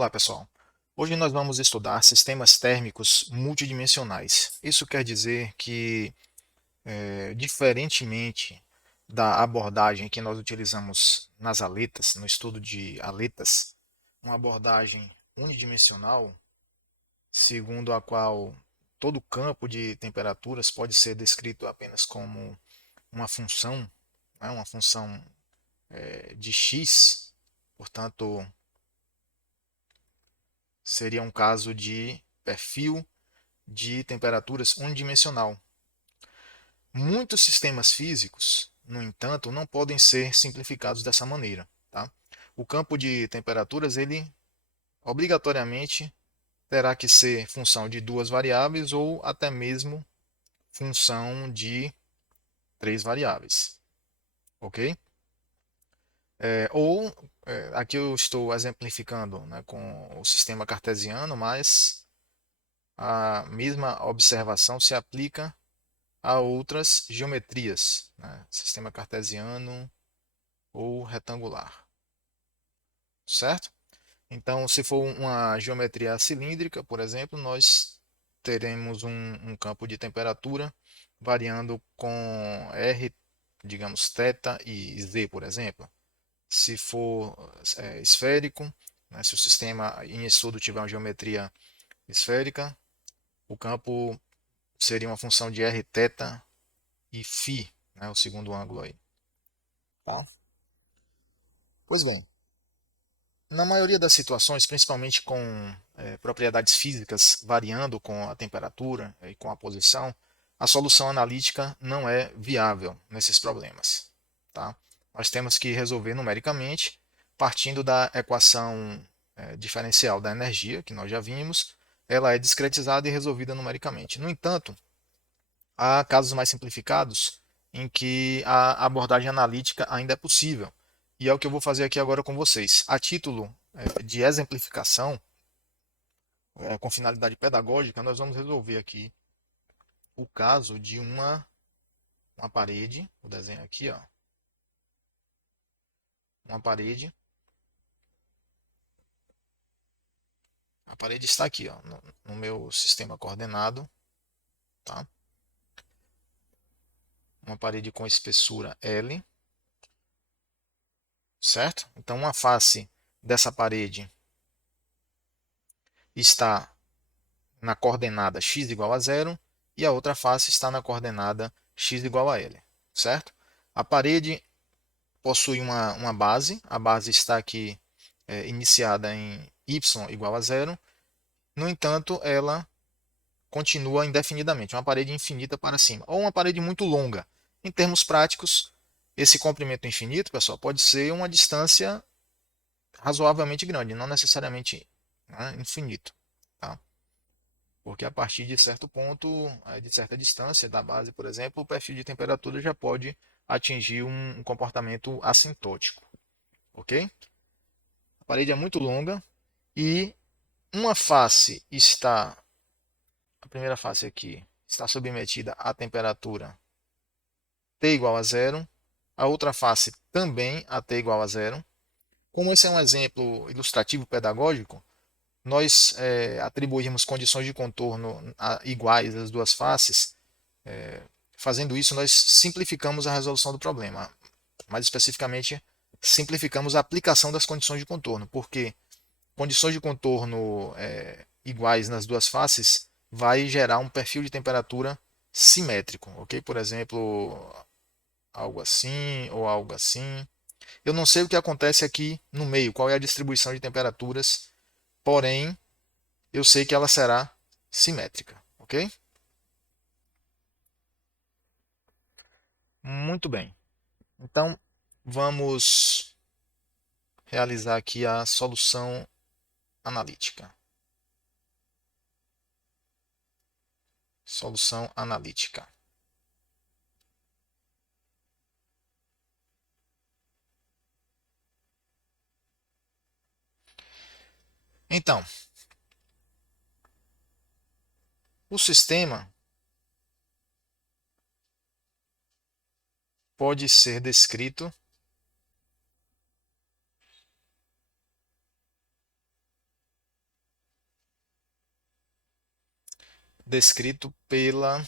Olá, pessoal. Hoje nós vamos estudar sistemas térmicos multidimensionais. Isso quer dizer que, diferentemente da abordagem que nós utilizamos nas aletas, no estudo de aletas, uma abordagem unidimensional, segundo a qual todo campo de temperaturas pode ser descrito apenas como uma função, né, uma função de x, portanto, seria um caso de perfil de temperaturas unidimensional. Muitos sistemas físicos, no entanto, não podem ser simplificados dessa maneira. Tá? O campo de temperaturas, ele obrigatoriamente terá que ser função de duas variáveis ou até mesmo função de três variáveis. Ok? Aqui eu estou exemplificando, né, com o sistema cartesiano, mas a mesma observação se aplica a outras geometrias, né? Sistema cartesiano ou retangular, certo? Então, se for uma geometria cilíndrica, por exemplo, nós teremos um campo de temperatura variando com R, digamos, θ e Z, por exemplo. Se for esférico, né, se o sistema em estudo tiver uma geometria esférica, o campo seria uma função de R, θ e φ, né, o segundo ângulo aí. Tá? Pois bem, na maioria das situações, principalmente com propriedades físicas variando com a temperatura e com a posição, a solução analítica não é viável nesses problemas. Tá? Nós temos que resolver numericamente, partindo da equação diferencial da energia, que nós já vimos, ela é discretizada e resolvida numericamente. No entanto, há casos mais simplificados em que a abordagem analítica ainda é possível. E é o que eu vou fazer aqui agora com vocês. A título de exemplificação, com finalidade pedagógica, nós vamos resolver aqui o caso de uma parede, o desenho aqui, ó, uma parede. A parede está aqui, ó, no meu sistema coordenado, tá? Uma parede com espessura L, certo? Então, uma face dessa parede está na coordenada x igual a zero e a outra face está na coordenada x igual a L, certo? A parede possui uma base, a base está aqui iniciada em y igual a zero, no entanto, ela continua indefinidamente, uma parede infinita para cima, ou uma parede muito longa. Em termos práticos, esse comprimento infinito, pessoal, pode ser uma distância razoavelmente grande, não necessariamente, né, infinito. Tá? Porque a partir de certo ponto, de certa distância da base, por exemplo, o perfil de temperatura já pode atingir um comportamento assintótico. Ok? A parede é muito longa e uma face está, a primeira face aqui, está submetida à temperatura T igual a zero, a outra face também a T igual a zero. Como esse é um exemplo ilustrativo pedagógico, nós atribuímos condições de contorno iguais às duas faces. Fazendo isso, nós simplificamos a resolução do problema. Mais especificamente, simplificamos a aplicação das condições de contorno, porque condições de contorno iguais nas duas faces vai gerar um perfil de temperatura simétrico, ok? Por exemplo, algo assim ou algo assim. Eu não sei o que acontece aqui no meio, qual é a distribuição de temperaturas, porém, eu sei que ela será simétrica, ok? Muito bem. Então, vamos realizar aqui a solução analítica. Solução analítica. Então, o sistema pode ser descrito descrito pela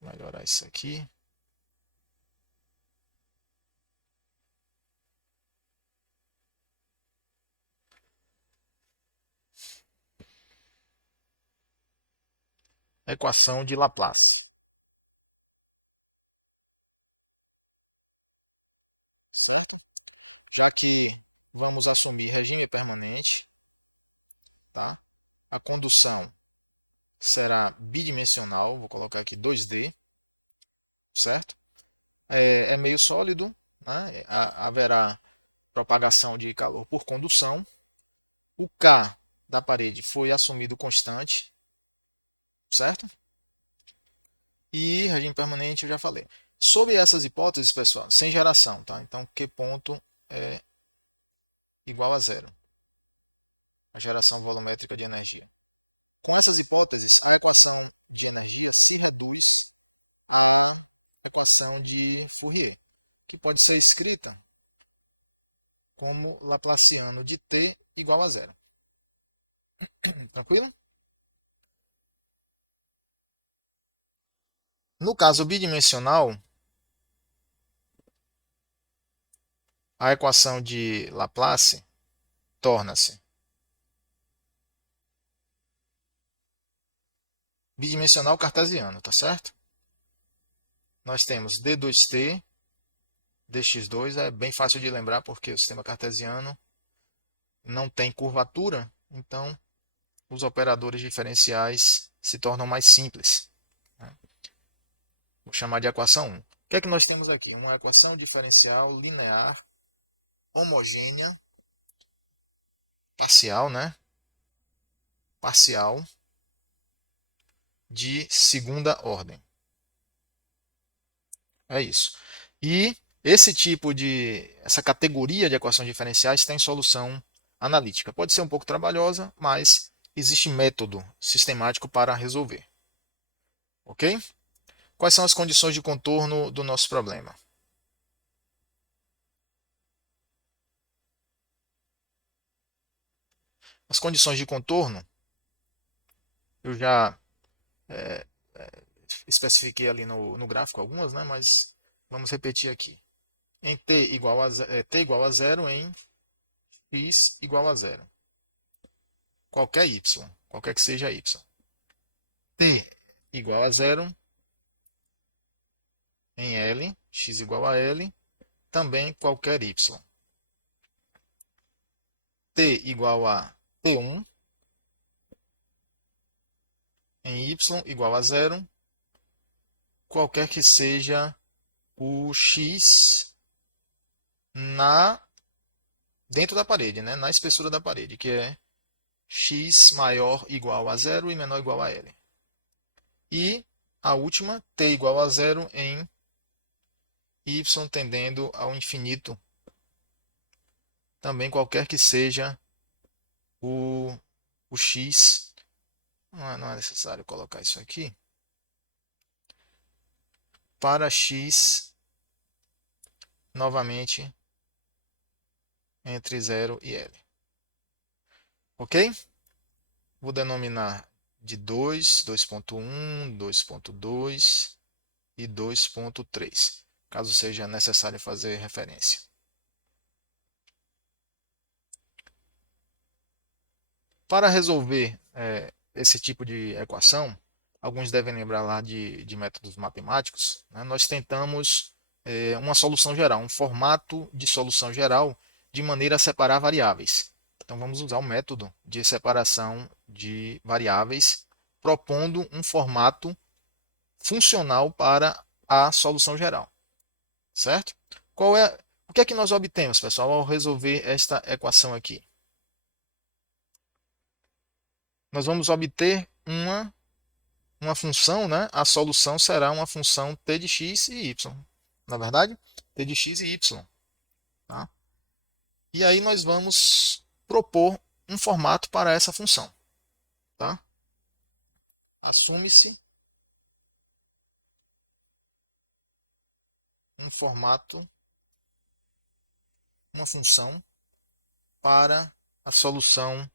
melhorar isso aqui. Equação de Laplace. Certo? Já que vamos assumir energia permanente, tá? A condução será bidimensional, vou colocar aqui 2D, certo? É meio sólido, né? Haverá propagação de calor por condução. O K da parede foi assumido constante, certo? E orientadamente eu já falei. Sobre essas hipóteses, pessoal, sem variação, tá? Então, T ponto é igual a zero. Geração de elétrica de energia. Com essas hipóteses, a equação de energia se reduz à equação de Fourier, que pode ser escrita como Laplaciano de t igual a zero. Tranquilo? No caso bidimensional, a equação de Laplace torna-se bidimensional cartesiano, tá certo? Nós temos d2t, dx2, é bem fácil de lembrar porque o sistema cartesiano não tem curvatura, então os operadores diferenciais se tornam mais simples. Vou chamar de equação 1. O que é que nós temos aqui? Uma equação diferencial linear, homogênea, parcial, né? Parcial de segunda ordem. É isso. E essa categoria de equações diferenciais tem solução analítica. Pode ser um pouco trabalhosa, mas existe método sistemático para resolver. Ok? Quais são as condições de contorno do nosso problema? As condições de contorno, eu já é, especifiquei ali no gráfico algumas, né? Mas vamos repetir aqui. Em t igual a zero em x igual a zero. Qualquer y, qualquer que seja y. T igual a zero em L, x igual a L, também qualquer y. T igual a T1 em y igual a zero, qualquer que seja o x na dentro da parede, né? Na espessura da parede, que é x maior igual a zero e menor igual a L. E a última, t igual a zero em y tendendo ao infinito, também qualquer que seja o, o x. Não é necessário colocar isso aqui. Para x, novamente, entre 0 e L. Ok? Vou denominar de 2, 2.1, 2.2 e 2.3, caso seja necessário fazer referência. Para resolver esse tipo de equação, alguns devem lembrar lá de métodos matemáticos, né? Nós tentamos uma solução geral, um formato de solução geral de maneira a separar variáveis. Então vamos usar o método de separação de variáveis, propondo um formato funcional para a solução geral, certo? O que é que nós obtemos, pessoal, ao resolver esta equação aqui? Nós vamos obter uma função, né? A solução será uma função t de x e y. Na verdade, t de x e y. Tá? E aí nós vamos propor um formato para essa função. Tá? Assume-se um formato, uma função para a solução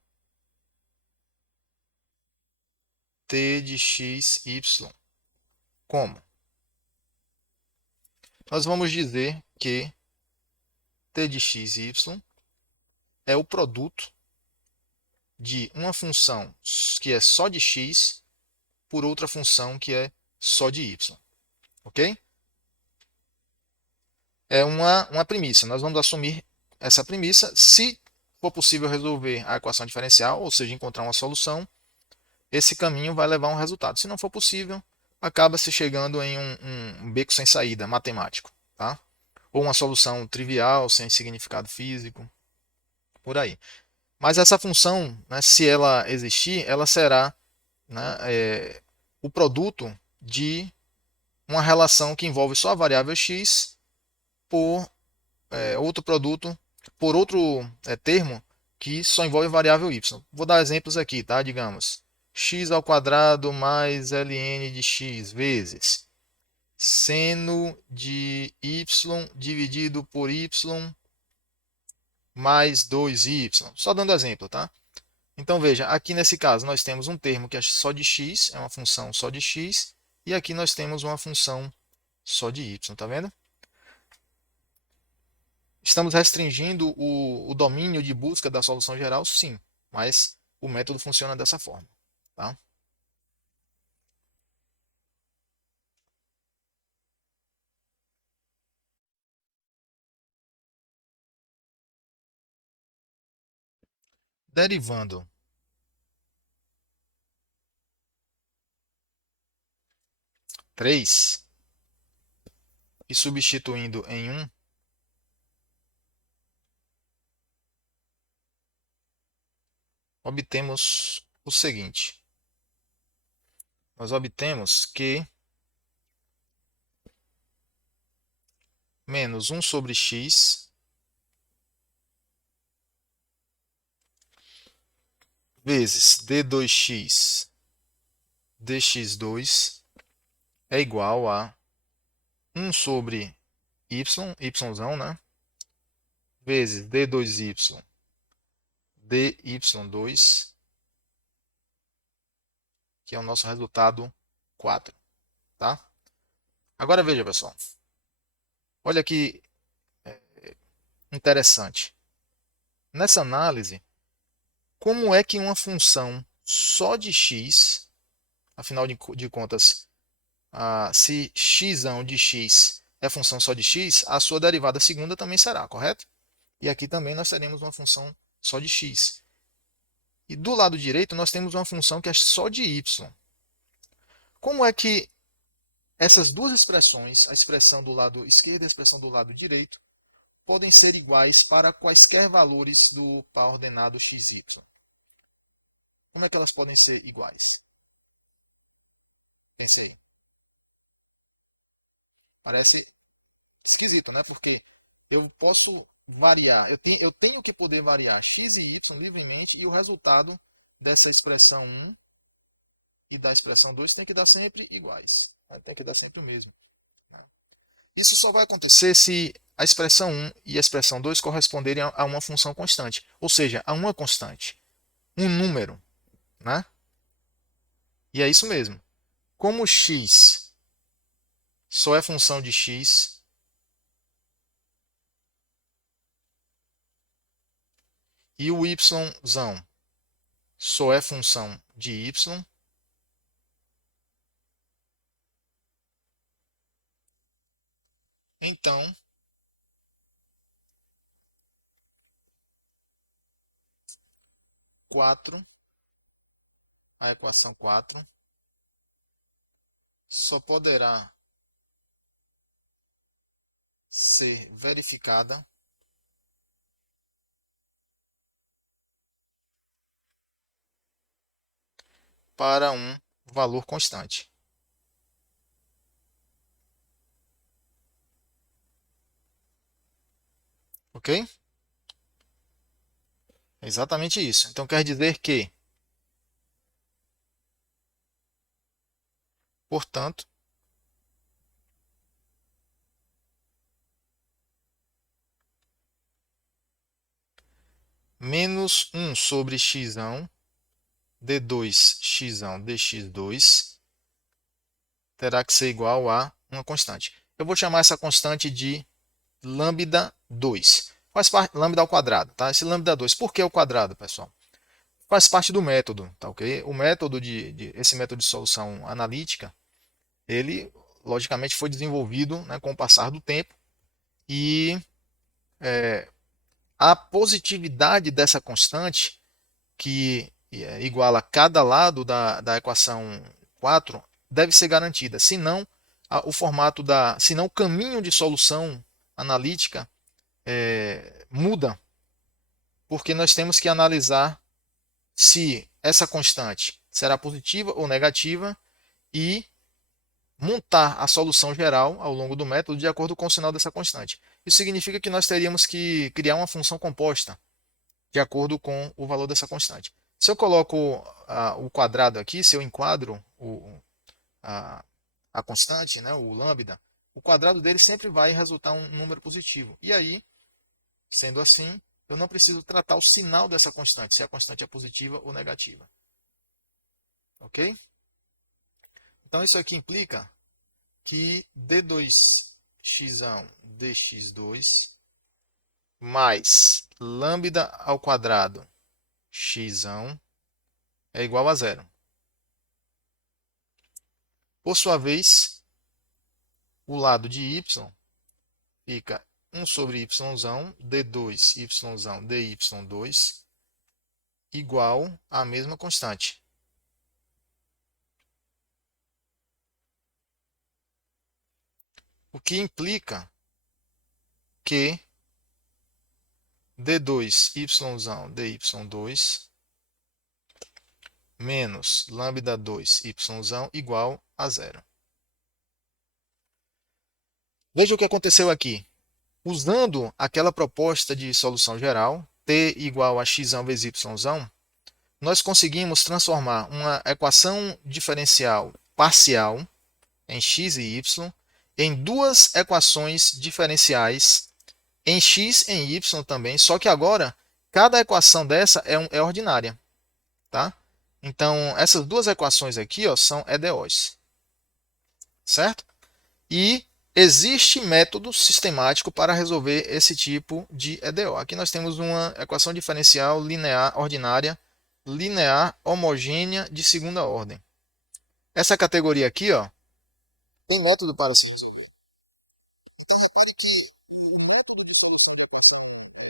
t de x, y. Como? Nós vamos dizer que t de x e y é o produto de uma função que é só de x por outra função que é só de y. Ok? É uma premissa. Nós vamos assumir essa premissa. Se for possível resolver a equação diferencial, ou seja, encontrar uma solução, esse caminho vai levar a um resultado. Se não for possível, acaba-se chegando em um beco sem saída matemático. Tá? Ou uma solução trivial, sem significado físico, por aí. Mas essa função, né, se ela existir, ela será, né, o produto de uma relação que envolve só a variável x por outro produto, por outro termo que só envolve a variável y. Vou dar exemplos aqui, tá? Digamos, x ao quadrado mais ln de x vezes seno de y dividido por y mais 2y. Só dando exemplo, tá? Então veja, aqui nesse caso nós temos um termo que é só de x, é uma função só de x, e aqui nós temos uma função só de y, tá vendo? Estamos restringindo o domínio de busca da solução geral, sim, mas o método funciona dessa forma, tá? Derivando 3 e substituindo em 1, obtemos o seguinte. Nós obtemos que menos 1 sobre x vezes d2x dx2 é igual a 1 sobre y, yzão, né? Vezes d2y dy2, que é o nosso resultado 4, tá? Agora veja, pessoal. Olha que interessante. Nessa análise, como é que uma função só de x, afinal de contas, se x de x é função só de x, a sua derivada segunda também será, correto? E aqui também nós teremos uma função só de x. E do lado direito nós temos uma função que é só de y. Como é que essas duas expressões, a expressão do lado esquerdo e a expressão do lado direito, podem ser iguais para quaisquer valores do par ordenado xy? Como é que elas podem ser iguais? Pensei. Parece esquisito, né? Porque eu posso variar, eu tenho que poder variar x e y livremente e o resultado dessa expressão 1 e da expressão 2 tem que dar sempre iguais. Né? Tem que dar sempre o mesmo. Né? Isso só vai acontecer se a expressão 1 e a expressão 2 corresponderem a uma função constante, ou seja, a uma constante, um número. Né? E é isso mesmo. Como x só é função de x e o y só é função de y, então 4, a equação 4, só poderá ser verificada para um valor constante. Ok? É exatamente isso. Então quer dizer que, portanto, menos 1 sobre x d2x dx2 terá que ser igual a uma constante. Eu vou chamar essa constante de lambda 2. Faz parte lambda ao quadrado, tá? Esse lambda 2. Por que o quadrado, pessoal? Faz parte do método, tá ok? O método esse método de solução analítica, ele logicamente foi desenvolvido, né, com o passar do tempo e a positividade dessa constante, que iguala cada lado da equação 4, deve ser garantida. Senão, o formato senão o caminho de solução analítica muda, porque nós temos que analisar se essa constante será positiva ou negativa e montar a solução geral ao longo do método de acordo com o sinal dessa constante. Isso significa que nós teríamos que criar uma função composta de acordo com o valor dessa constante. Se eu coloco o quadrado aqui, se eu enquadro a constante, né, o lambda, o quadrado dele sempre vai resultar um número positivo. E aí, sendo assim, eu não preciso tratar o sinal dessa constante, se a constante é positiva ou negativa. Ok? Então, isso aqui implica que d2x dx2 mais lambda ao quadrado x é igual a zero. Por sua vez, o lado de y fica 1 sobre y, d2y dy2 igual à mesma constante. O que implica que d2y dy2 menos lambda 2y igual a zero. Veja o que aconteceu aqui. Usando aquela proposta de solução geral, t igual a x vezes y, nós conseguimos transformar uma equação diferencial parcial em x e y em duas equações diferenciais em x e em y também, só que agora cada equação dessa é ordinária. Tá? Então, essas duas equações aqui são EDOs. Certo? E existe método sistemático para resolver esse tipo de EDO. Aqui nós temos uma equação diferencial linear ordinária, linear homogênea de segunda ordem. Essa categoria aqui tem método para se resolver. Então, repare que o método de solução de equação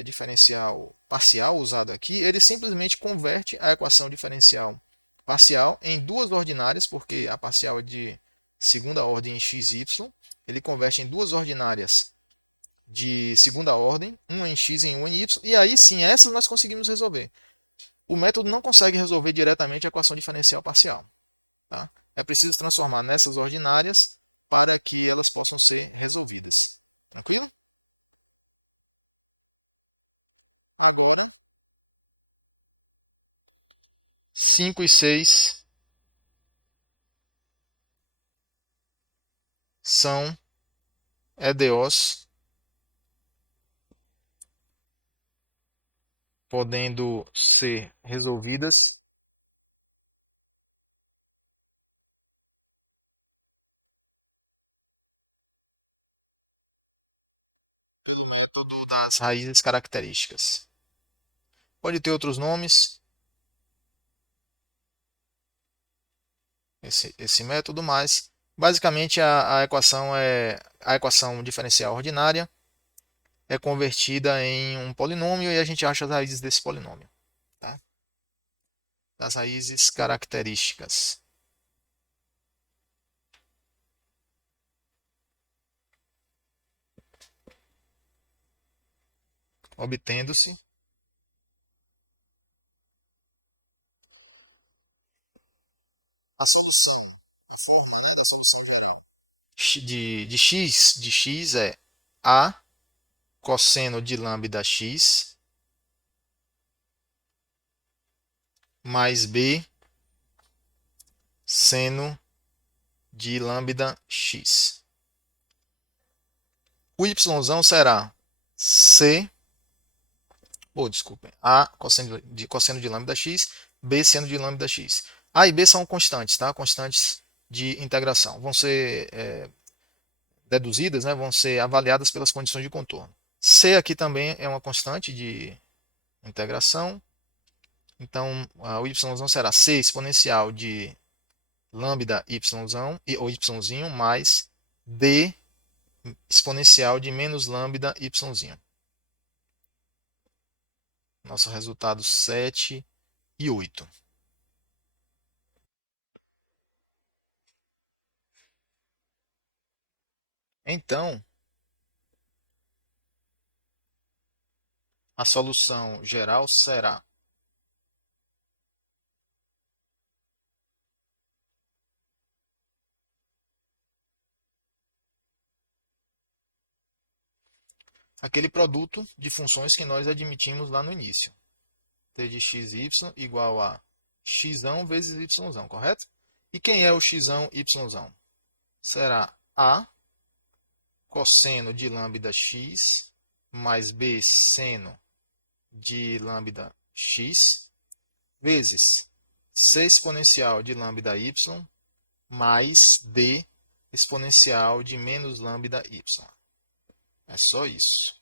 diferencial parcial, usado aqui, ele simplesmente converte a equação diferencial parcial em duas ordinárias, porque a parcial de segunda ordem x e y, ele converte em duas ordinárias de segunda ordem, um x e um y, e aí sim, essa nós conseguimos resolver. O método não consegue resolver diretamente a equação diferencial parcial. É preciso transformar nessas ordinárias para que elas possam ser resolvidas. Agora, 5 e 6 são EDOs, podendo ser resolvidas das raízes características. Pode ter outros nomes, esse método, mas basicamente a equação diferencial ordinária é convertida em um polinômio e a gente acha as raízes desse polinômio. Tá? Das raízes características. Obtendo-se a solução, a forma, né, da solução geral. De x é a cosseno de lambda x mais b seno de lambda x. O y será c ou desculpem, A cosseno de lambda x, B seno de lambda x. A e B são constantes, tá? Constantes de integração. Vão ser deduzidas, né? Vão ser avaliadas pelas condições de contorno. C aqui também é uma constante de integração. Então, o y será c exponencial de lambda y ou y mais d exponencial de menos lambda y. Nosso resultado 7 e 8. Então, a solução geral será aquele produto de funções que nós admitimos lá no início. T de xy igual a x vezes y, correto? E quem é o x, y? Será A cosseno de lambda x mais B seno de lambda x vezes c exponencial de lambda y mais d exponencial de menos lambda y. É só isso.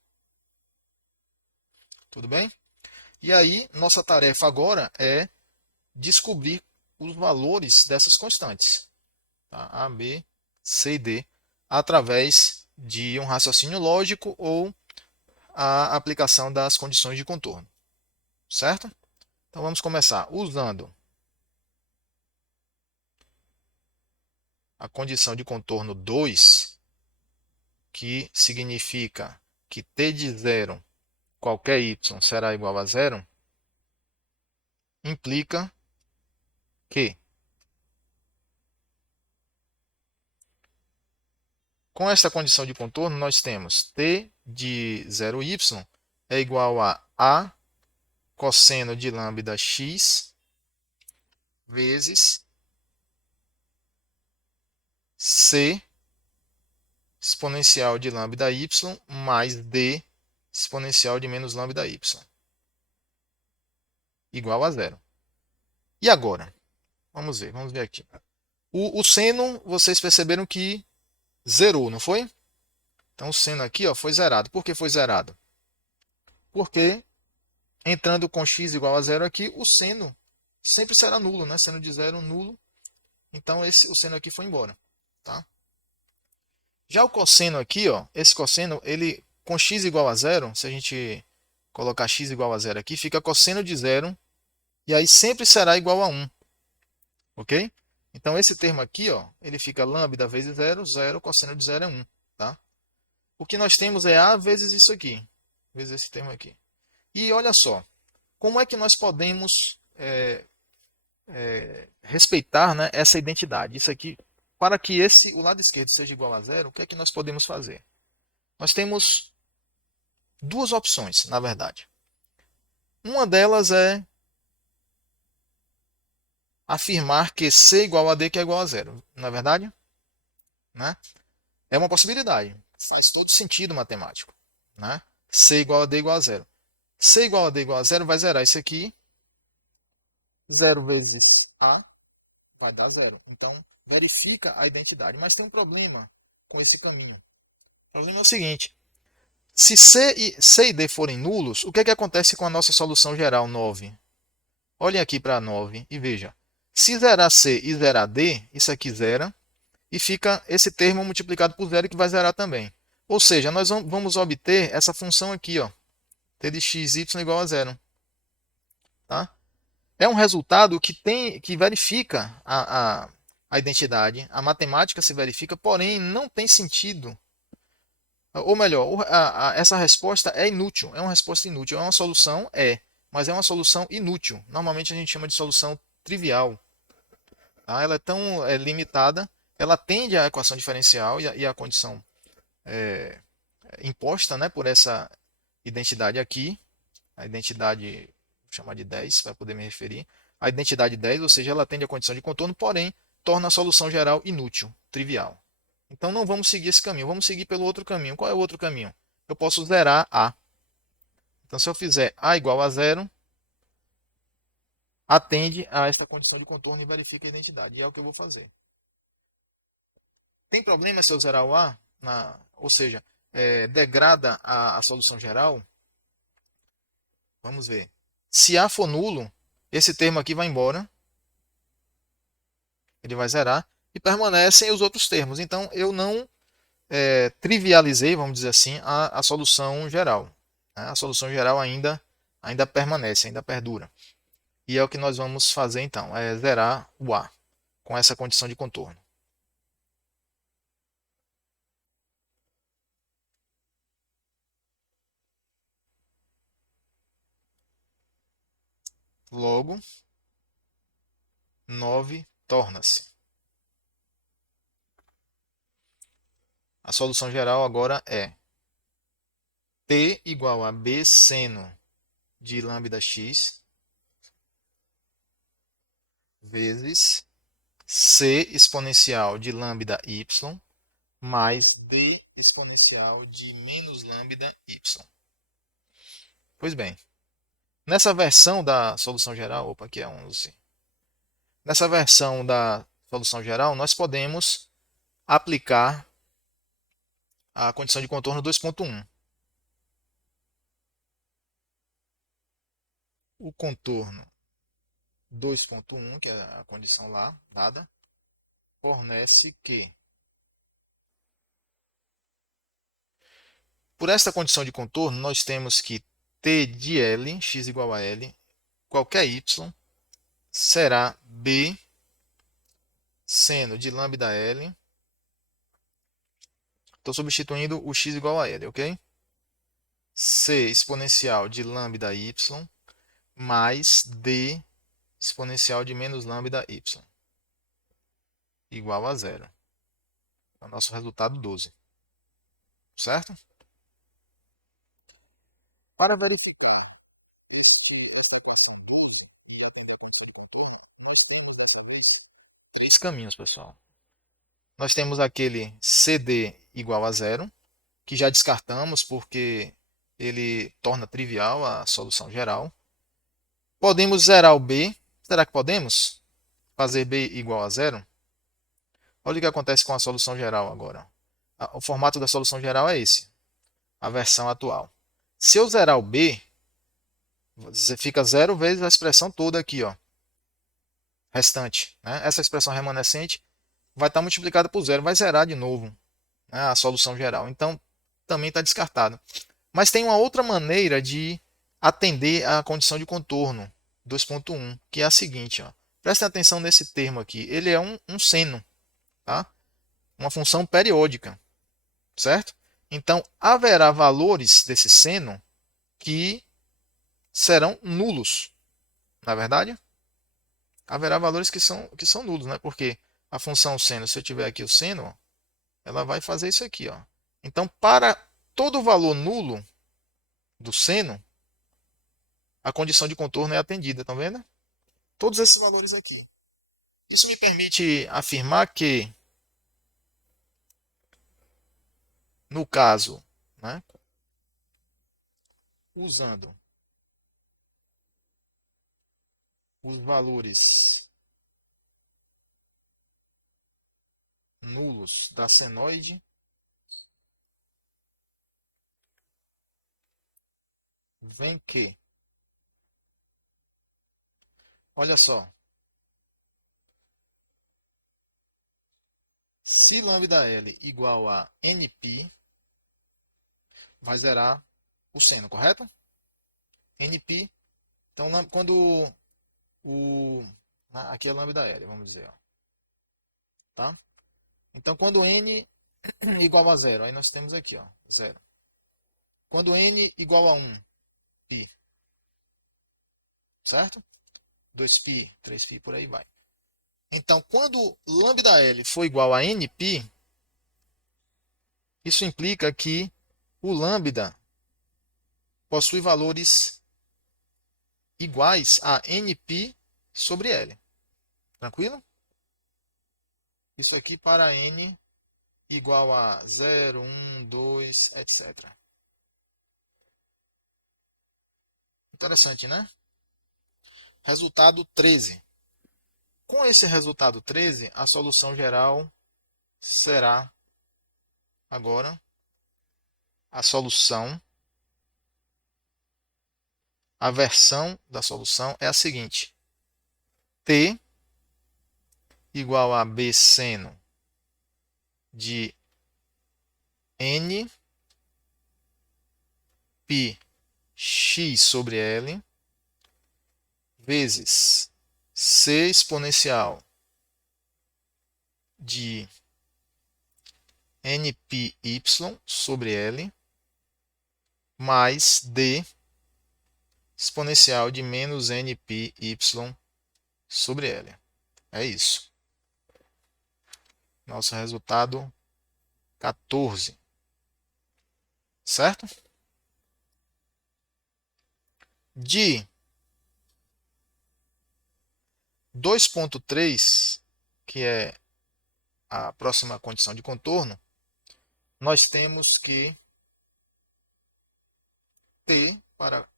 Tudo bem? E aí, nossa tarefa agora é descobrir os valores dessas constantes. Tá? A, B, C e D, através de um raciocínio lógico ou a aplicação das condições de contorno. Certo? Então vamos começar usando a condição de contorno 2, que significa que t de 0, qualquer y, será igual a 0, implica que, com esta condição de contorno, nós temos t de 0y é igual a cosseno de lambda x vezes c exponencial de lambda y mais d exponencial de menos lambda y igual a 0. E agora? Vamos ver aqui. O seno, vocês perceberam que zerou, não foi? Então o seno aqui ó, foi zerado. Por que foi zerado? Porque entrando com x igual a 0 aqui, o seno sempre será nulo, né? Seno de 0, nulo. Então o seno aqui foi embora. Tá? Já o cosseno aqui, ó, esse cosseno, ele com x igual a 0, se a gente colocar x igual a 0 aqui, fica cosseno de 0, e aí sempre será igual a 1. Ok? Então esse termo aqui, ó, ele fica lambda vezes 0, 0, cosseno de 0 é 1. Tá? O que nós temos é a vezes isso aqui, vezes esse termo aqui. E olha só, como é que nós podemos respeitar, né, essa identidade? Isso aqui, para que o lado esquerdo seja igual a 0, o que é que nós podemos fazer? Nós temos duas opções, na verdade. Uma delas é afirmar que C igual a D que é igual a 0. Não é verdade? Né? É uma possibilidade. Faz todo sentido matemático. Né? C igual a D igual a 0. C igual a D igual a 0 vai zerar isso aqui. 0 vezes A vai dar 0. Então, verifica a identidade. Mas tem um problema com esse caminho. O problema é o seguinte. Se C e D forem nulos, o que é que acontece com a nossa solução geral 9? Olhem aqui para 9 e veja. Se zerar C e zerar D, isso aqui zera. E fica esse termo multiplicado por zero que vai zerar também. Ou seja, nós vamos obter essa função aqui, ó, t de x, y igual a zero. Tá? É um resultado que verifica a identidade, a matemática se verifica, porém não tem sentido. Ou melhor, essa resposta é inútil, é uma resposta inútil. É uma solução? Mas é uma solução inútil. Normalmente a gente chama de solução trivial. Tá? Ela é tão limitada, ela atende à equação diferencial e à condição imposta, né, por essa identidade aqui, a identidade, vou chamar de 10 para poder me referir, a identidade 10, ou seja, ela atende à condição de contorno, porém torna a solução geral inútil, trivial. Então não vamos seguir esse caminho, vamos seguir pelo outro caminho. Qual é o outro caminho? Eu posso zerar A. Então, se eu fizer A igual a zero, atende a esta condição de contorno e verifica a identidade. E é o que eu vou fazer. Tem problema se eu zerar o A? Ou seja, degrada a solução geral? Vamos ver. Se A for nulo, esse termo aqui vai embora. Ele vai zerar. E permanecem os outros termos. Então, eu não trivializei, vamos dizer assim, a solução geral. Né? A solução geral ainda permanece, ainda perdura. E é o que nós vamos fazer então, é zerar o A com essa condição de contorno. Logo, 9 torna-se. A solução geral agora é T igual a B seno de lambda x vezes C exponencial de lambda y mais D exponencial de menos lambda y. Pois bem, nessa versão da solução geral, opa, aqui é 11. Nessa versão da solução geral, nós podemos aplicar a condição de contorno 2.1. O contorno 2.1, que é a condição lá dada, fornece que, por esta condição de contorno, nós temos que t de L, x igual a L, qualquer y, será B seno de lambda L. Estou substituindo o x igual a L, ok? C exponencial de lambda y mais D exponencial de menos lambda y igual a zero. É o nosso resultado 12. Certo? Para verificar três caminhos, pessoal. Nós temos aquele CD igual a zero, que já descartamos porque ele torna trivial a solução geral. Podemos zerar o B. Será que podemos fazer B igual a zero? Olha o que acontece com a solução geral agora. O formato da solução geral é esse, a versão atual. Se eu zerar o B, fica zero vezes a expressão toda aqui, ó, restante. Né? Essa expressão remanescente vai estar multiplicada por zero, vai zerar de novo, né, a solução geral. Então, também está descartado. Mas tem uma outra maneira de atender à condição de contorno 2.1, que é a seguinte. Ó. Prestem atenção nesse termo aqui. Ele é um seno, tá? Uma função periódica, certo? Então, haverá valores desse seno que serão nulos. Na verdade, haverá valores que são nulos, né? Porque a função seno, se eu tiver aqui o seno, ela vai fazer isso aqui, ó. Então, para todo valor nulo do seno, a condição de contorno é atendida, estão vendo? Todos esses valores aqui. Isso me permite afirmar que, no caso, né, usando os valores nulos da senoide, vem que, olha só, se lambda L igual a NP, vai zerar o seno, correto? NP, então quando aqui é lambda L, vamos dizer, ó, tá? Então quando N igual a zero, aí nós temos aqui, ó, zero. Quando N igual a 1, π, certo? 2π, 3π, por aí vai. Então, quando lambda L for igual a Nπ, isso implica que o lambda possui valores iguais a Nπ sobre L. Tranquilo? Isso aqui para N igual a 0, 1, 2, etc. Interessante, né? Resultado 13. Com esse resultado 13, a solução geral será agora a versão da solução é a seguinte: T igual a B seno de N π x sobre L vezes C exponencial de nπy sobre L mais D exponencial de menos nπy sobre L. É isso. Nosso resultado 14. Certo? De 2,3, que é a próxima condição de contorno, nós temos que T para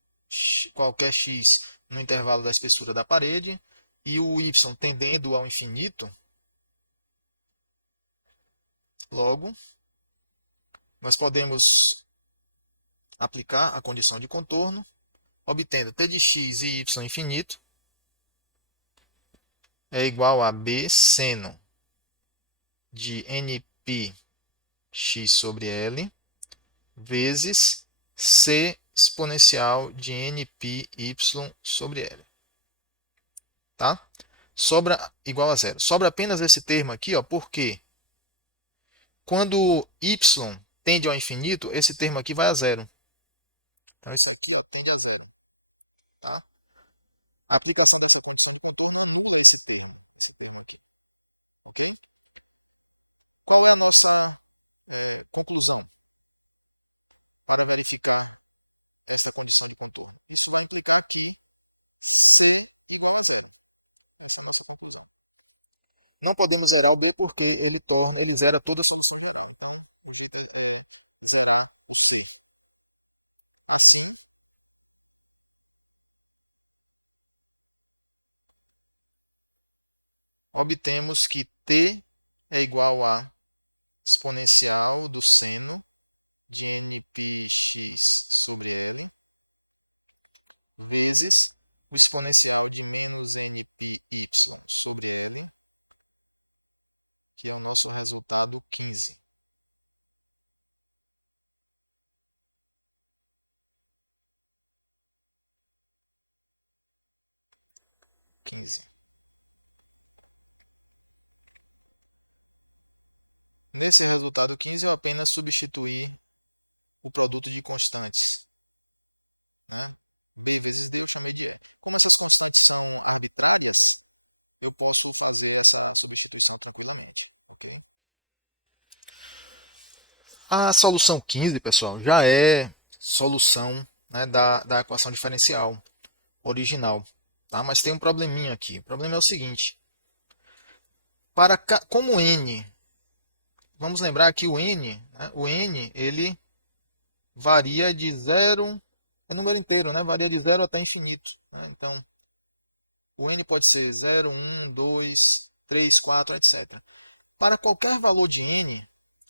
qualquer x no intervalo da espessura da parede e o y tendendo ao infinito. Logo, nós podemos aplicar a condição de contorno, obtendo t de x e y infinito é igual a b seno de nπ x sobre L vezes c exponencial de nπy sobre L. Tá? Sobra igual a zero. Sobra apenas esse termo aqui, ó, porque quando y tende ao infinito, esse termo aqui vai a zero. Então, esse aqui tende a zero. Tá? A aplicação dessa condição de contorno não muda esse termo. Aqui. Okay? Qual é a nossa conclusão para verificar essa condição de contorno? Isso vai implicar que C igual a zero. Essa é a nossa conclusão. Não podemos zerar o B porque ele zera toda a solução geral. Então, o jeito é zerar o C. Assim, obtemos que vezes o exponencial de sobre o nosso resultado 15. Esse é o resultado que nós apenas substituir o produto de custos. Como as soluções são arbitrárias, eu posso fazer essa substituição tranquilamente. A solução 15, pessoal, já é solução, né, da equação diferencial original. Tá? Mas tem um probleminha aqui. O problema é o seguinte. Como n, vamos lembrar que o n ele varia de zero, é número inteiro, né? Varia de zero até infinito. Né? Então, o n pode ser 0, 1, 2, 3, 4, etc. Para qualquer valor de n,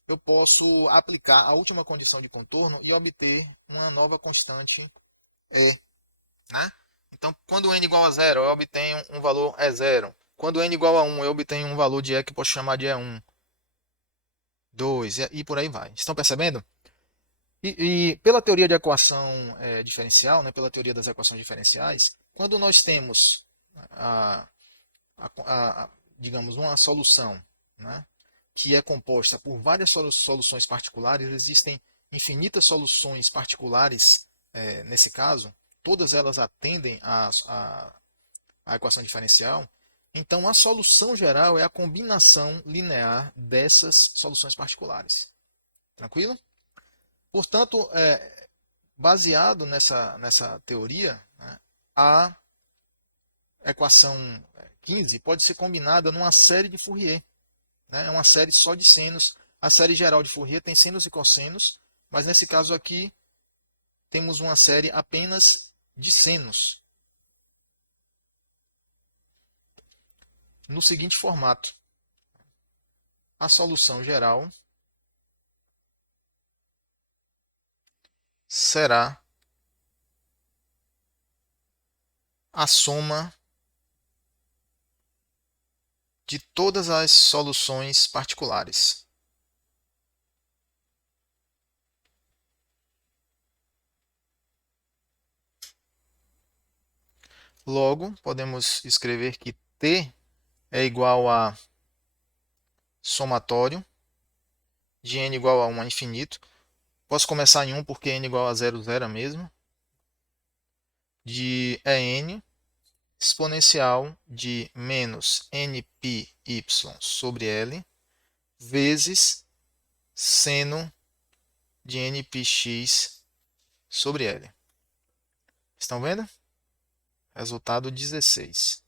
eu posso aplicar a última condição de contorno e obter uma nova constante E. Né? Então, quando n igual a zero, eu obtenho um valor E0. Quando n igual a 1, eu obtenho um valor de E que eu posso chamar de E1, 2 e por aí vai. Estão percebendo? E pela teoria de equação diferencial, né, pela teoria das equações diferenciais, quando nós temos, a, digamos, uma solução, né, que é composta por várias soluções particulares, existem infinitas soluções particulares nesse caso, todas elas atendem à equação diferencial, então a solução geral é a combinação linear dessas soluções particulares. Tranquilo? Portanto, baseado nessa teoria, né, a equação 15 pode ser combinada numa série de Fourier. Né, é uma série só de senos. A série geral de Fourier tem senos e cossenos, mas nesse caso aqui temos uma série apenas de senos no seguinte formato. A solução geral será a soma de todas as soluções particulares. Logo, podemos escrever que T é igual a somatório de n igual a 1 a infinito. Posso começar em 1 porque n igual a 0, 0 mesmo. De n exponencial de menos nπy sobre L vezes seno de npx sobre L. Estão vendo? Resultado 16.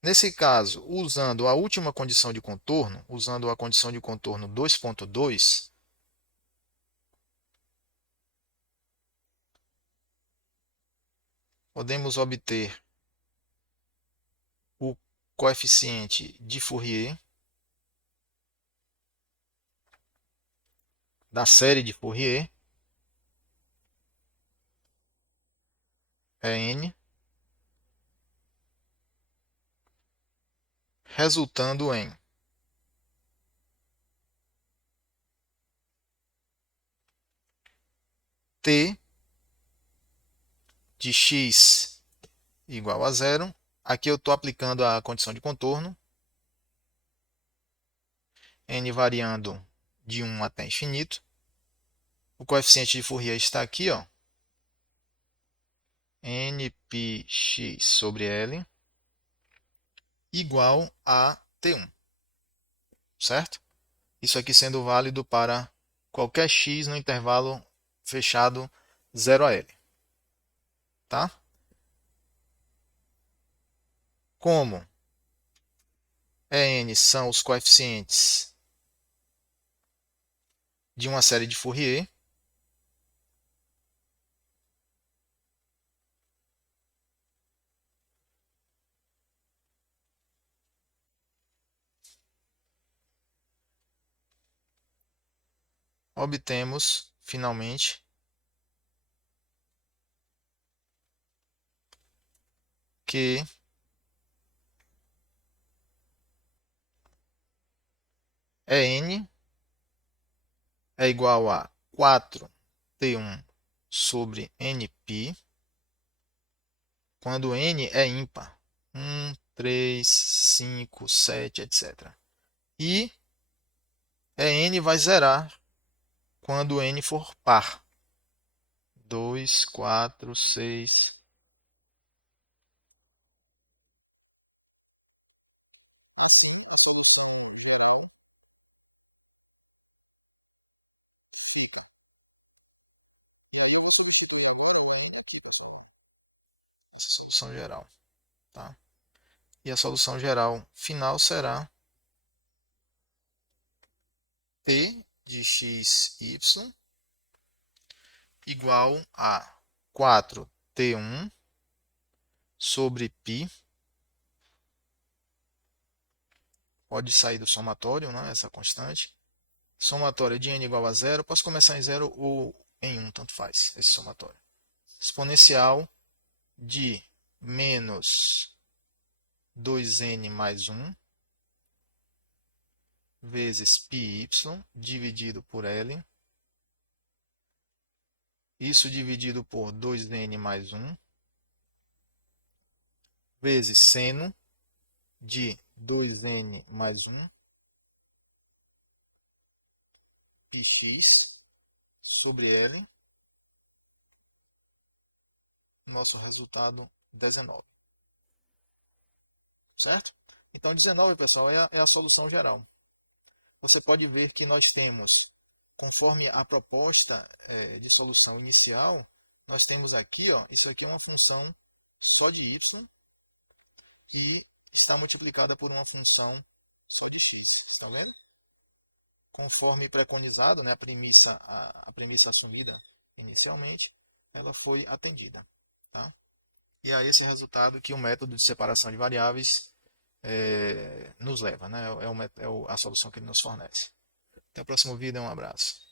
Nesse caso, usando a última condição de contorno, usando a condição de contorno 2.2, podemos obter o coeficiente de Fourier da série de Fourier, é n, resultando em t de x igual a 0. Aqui eu estou aplicando a condição de contorno, n variando de 1 até infinito. O coeficiente de Fourier está aqui, ó, npx sobre L igual a T1, certo? Isso aqui sendo válido para qualquer x no intervalo fechado 0 a L. Tá? Como n são os coeficientes de uma série de Fourier, obtemos, finalmente, que n é igual a 4t1 sobre nπ, quando n é ímpar. 1, 3, 5, 7, etc. E n vai zerar quando n for par. 2, 4, 6. Assim, a solução geral e aí você estuda aqui, pessoal. Essa solução geral, tá? E a solução geral final será t de xy igual a 4t1 sobre π. Pode sair do somatório, né, essa constante. Somatório de n igual a 0. Posso começar em 0 ou em 1, tanto faz, esse somatório. Exponencial de menos 2n mais 1 vezes πy dividido por L. Isso dividido por 2n mais 1 vezes seno de 2n mais 1 πx sobre L. Nosso resultado 19. Certo? Então 19, pessoal, é a solução geral. Você pode ver que nós temos, conforme a proposta de solução inicial, nós temos aqui, ó, isso aqui é uma função só de y e está multiplicada por uma função só de x. Está vendo? Conforme preconizado, né, a premissa assumida inicialmente, ela foi atendida. Tá? E é esse resultado que o método de separação de variáveis nos leva, né? A solução que ele nos fornece. Até o próximo vídeo, um abraço.